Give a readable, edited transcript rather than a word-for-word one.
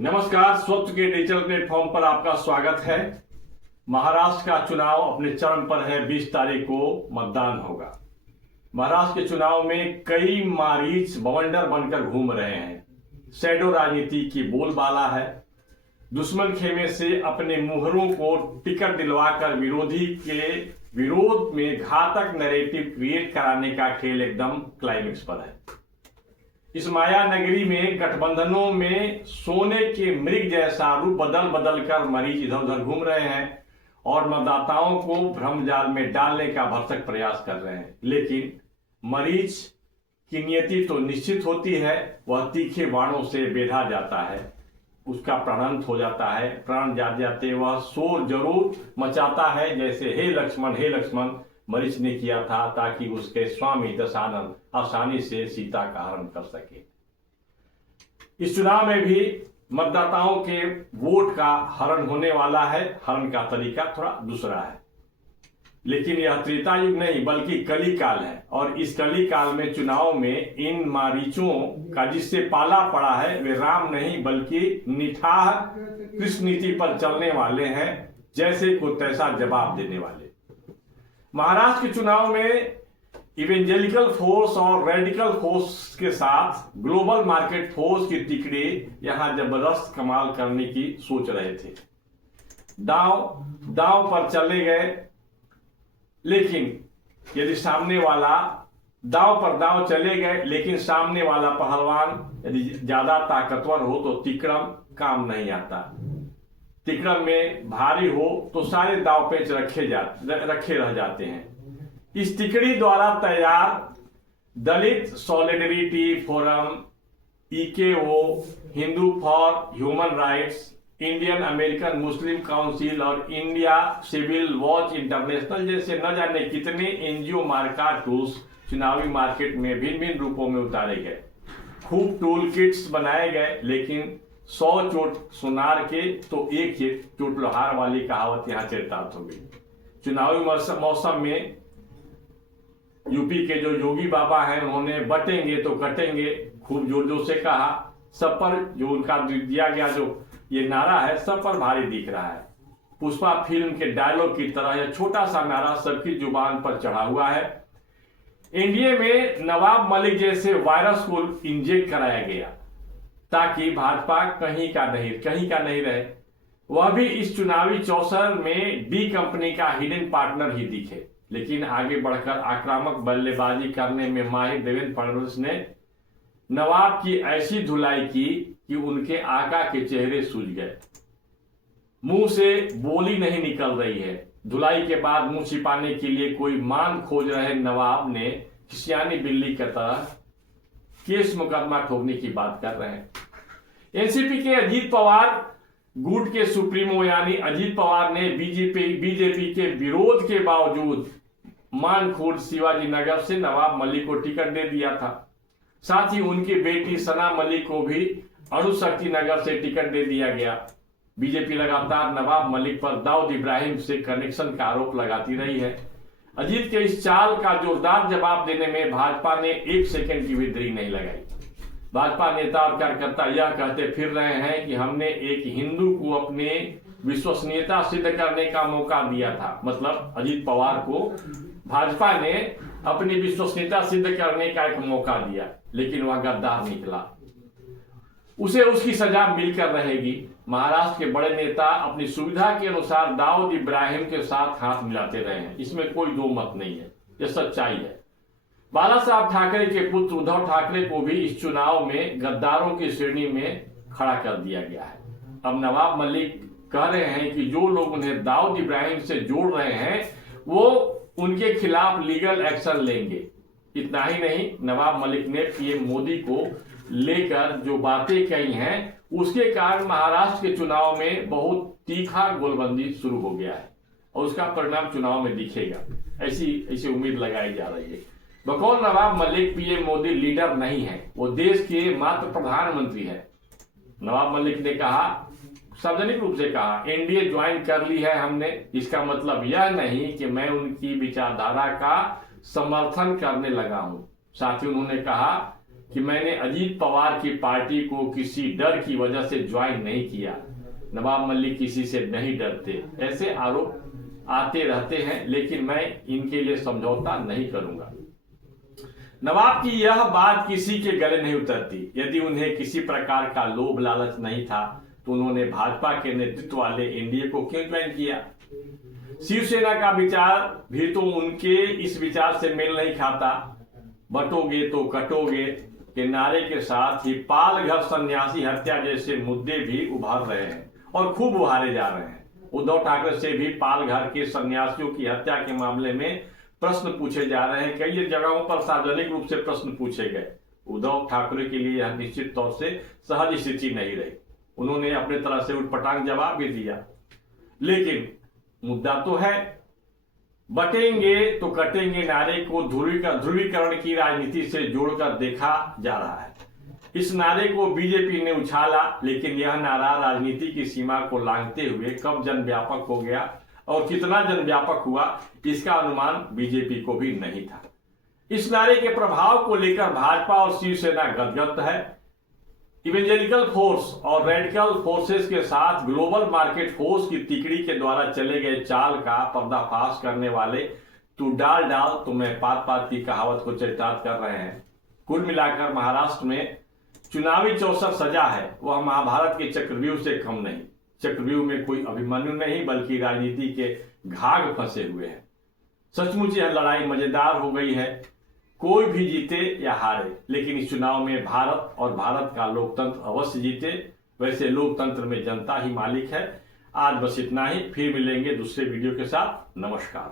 नमस्कार। स्वच्छ के डिजिटल प्लेटफॉर्म पर आपका स्वागत है। महाराष्ट्र का चुनाव अपने चरम पर है। 20 तारीख को मतदान होगा। महाराष्ट्र के चुनाव में कई मारीच बवंडर बनकर घूम रहे हैं। शैडो राजनीति की बोलबाला है। दुश्मन खेमे से अपने मुहरों को टिकट दिलवाकर विरोधी के विरोध में घातक नैरेटिव क्रिएट कराने का खेल एकदम क्लाइमेक्स पर है। इस माया नगरी में गठबंधनों में सोने के मृग जैसा रूप बदल बदल कर मरीज इधर उधर घूम रहे हैं और मतदाताओं को भ्रमजाल में डालने का भरसक प्रयास कर रहे हैं। लेकिन मरीज की नियति तो निश्चित होती है। वह तीखे बाणों से बेधा जाता है, उसका प्राणांत हो जाता है। प्राण जाते जाते वह शोर जरूर मचाता है, जैसे हे लक्ष्मण मरीच ने किया था, ताकि उसके स्वामी दशानन आसानी से सीता का हरण कर सके। इस चुनाव में भी मतदाताओं के वोट का हरण होने वाला है। हरण का तरीका थोड़ा दूसरा है, लेकिन यह त्रेता युग नहीं बल्कि कली काल है। और इस कली काल में चुनाव में इन मारीचों का जिससे पाला पड़ा है वे राम नहीं बल्कि निठाह कृष्ण नीति पर चलने वाले हैं, जैसे को तैसा जवाब देने वाले। महाराष्ट्र के चुनाव में इवेंजेलिकल फोर्स और रेडिकल फोर्स के साथ ग्लोबल मार्केट फोर्स की तिकड़े यहां जबरदस्त कमाल करने की सोच रहे थे। दांव पर चले गए, लेकिन यदि सामने वाला दांव चले गए, लेकिन सामने वाला पहलवान यदि ज्यादा ताकतवर हो तो तिकड़म काम नहीं आता। तिकड़म में भारी हो तो सारे दाव पेच रखे रह जाते हैं। इस तिकड़ी द्वारा तैयार Dalit solidarity forum, EKO, Hindu for human rights, Indian American Muslim council और इंडिया सिविल वॉच इंटरनेशनल जैसे न जाने कितने एनजीओ मार्का टूल्स चुनावी मार्केट में भिन्न भिन्न रूपों में उतारे गए। खूब टूल किट्स बनाए गए, लेकिन 100 चोट सुनार के तो एक चोट लोहार वाली कहावत यहां चरितार्थ हो गई। चुनावी मौसम में यूपी के जो योगी बाबा हैं उन्होंने बटेंगे तो कटेंगे खूब जोर जोर से कहा। सब पर जो उनका दिया गया जो ये नारा है सब पर भारी दिख रहा है। पुष्पा फिल्म के डायलॉग की तरह यह छोटा सा नारा सबकी जुबान पर चढ़ा हुआ है। एनडीए में नवाब मलिक जैसे वायरस को इंजेक्ट कराया गया ताकि भाजपा कहीं का नहीं रहे। वह भी इस चुनावी चौसर में डी कंपनी का हिडन पार्टनर ही दिखे। लेकिन आगे बढ़कर आक्रामक बल्लेबाजी करने में माहिर देवेंद्र फडणवीस ने नवाब की ऐसी धुलाई की कि उनके आका के चेहरे सूझ गए। मुंह से बोली नहीं निकल रही है। धुलाई के बाद मुंह छिपाने के लिए कोई मान खोज रहे नवाब ने खिसियानी बिल्ली की तरह केस मुकदमा ठोकने की बात कर रहे हैं। एनसीपी के अजीत पवार गुट के सुप्रीमो यानी अजीत पवार ने बीजेपी के विरोध के बावजूद मानखुर्द शिवाजी नगर से नवाब मलिक को टिकट दे दिया था। साथ ही उनकी बेटी सना मलिक को भी अणुशक्ति नगर से टिकट दे दिया गया। बीजेपी लगातार नवाब मलिक पर दाऊद इब्राहिम से कनेक्शन का आरोप लगाती रही है। अजीत के इस चाल का जोरदार जवाब देने में भाजपा ने एक सेकंड की भी देरी नहीं लगाई। भाजपा नेता और कार्यकर्ता यह कहते फिर रहे हैं कि हमने एक हिंदू को अपने विश्वसनीयता सिद्ध करने का मौका दिया था। मतलब अजीत पवार को भाजपा ने अपनी विश्वसनीयता सिद्ध करने का एक मौका दिया, लेकिन वह गद्दार निकला। उसे उसकी सजा मिलकर रहेगी। महाराष्ट्र के बड़े नेता अपनी सुविधा के अनुसार दाऊद इब्राहिम के साथ हाथ मिलाते रहे हैं, इसमें कोई दो मत नहीं है, यह सच्चाई है। बाला साहब ठाकरे के पुत्र उद्धव ठाकरे को भी इस चुनाव में गद्दारों की श्रेणी में खड़ा कर दिया गया है। अब नवाब मलिक कह रहे हैं कि जो लोग उन्हें दाऊद इब्राहिम से जोड़ रहे हैं वो उनके खिलाफ लीगल एक्शन लेंगे। इतना ही नहीं, नवाब मलिक ने पीएम मोदी को लेकर जो बातें कही हैं उसके कारण महाराष्ट्र के चुनाव में बहुत तीखा गोलबंदी शुरू हो गया है और उसका परिणाम चुनाव में दिखेगा, ऐसी उम्मीद लगाई जा रही है। बकौल नवाब मलिक पीएम मोदी लीडर नहीं है, वो देश के मात्र प्रधानमंत्री है। नवाब मलिक ने कहा, सार्वजनिक रूप से कहा, एनडीए ज्वाइन कर ली है हमने। इसका मतलब यह नहीं कि मैं उनकी विचारधारा का समर्थन करने लगा हूं। साथ ही उन्होंने कहा कि मैंने अजीत पवार की पार्टी को किसी डर की वजह से ज्वाइन नहीं किया। नवाब मलिक किसी से नहीं डरते। ऐसे आरोप आते रहते हैं, लेकिन मैं इनके लिए समझौता नहीं करूंगा। नवाब की यह बात किसी के गले नहीं उतरती। यदि उन्हें किसी प्रकार का लोभ लालच नहीं था तो उन्होंने भाजपा के नेतृत्व वाले एनडीए को क्यों ज्वाइन किया। शिवसेना का विचार भी तो उनके इस विचार से मेल नहीं खाता। बटोगे तो कटोगे के नारे के साथ ही पालघर सन्यासी हत्या जैसे मुद्दे भी उभर रहे हैं और खूब उभारे जा रहे हैं। उद्धव ठाकरे से भी पालघर के सन्यासियों की हत्या के मामले में प्रश्न पूछे जा रहे हैं। कई जगहों पर सार्वजनिक रूप से प्रश्न पूछे गए। उद्धव ठाकरे के लिए यह निश्चित तौर से सहज स्थिति नहीं रही। उन्होंने अपने तरह से उटपटांग जवाब भी दिया, लेकिन मुद्दा तो है। बटेंगे तो कटेंगे नारे को ध्रुवीकरण की राजनीति से जोड़कर देखा जा रहा है। इस नारे को बीजेपी ने उछाला, लेकिन यह नारा राजनीति की सीमा को लांघते हुए कब जनव्यापक हो गया और कितना जनव्यापक हुआ, इसका अनुमान बीजेपी को भी नहीं था। इस नारे के प्रभाव को लेकर भाजपा और शिवसेना गदगद है। इवेंजेलिकल फोर्स और रेडिकल फोर्सेस के साथ ग्लोबल मार्केट फोर्स की तिकड़ी के द्वारा चले गए चाल का पर्दाफाश करने वाले तू डाल डाल तो मैं पात पात की कहावत को चरितार्थ कर रहे हैं। कुल मिलाकर महाराष्ट्र में चुनावी चौसर सजा है, वह महाभारत के चक्रव्यूह से कम नहीं। चक्रव्यूह में कोई अभिमन्यु नहीं, बल्कि राजनीति के घाघ फंसे हुए हैं। सचमुच यह लड़ाई मजेदार हो गई है। कोई भी जीते या हारे, लेकिन इस चुनाव में भारत और भारत का लोकतंत्र अवश्य जीते। वैसे लोकतंत्र में जनता ही मालिक है। आज बस इतना ही, फिर मिलेंगे दूसरे वीडियो के साथ। नमस्कार।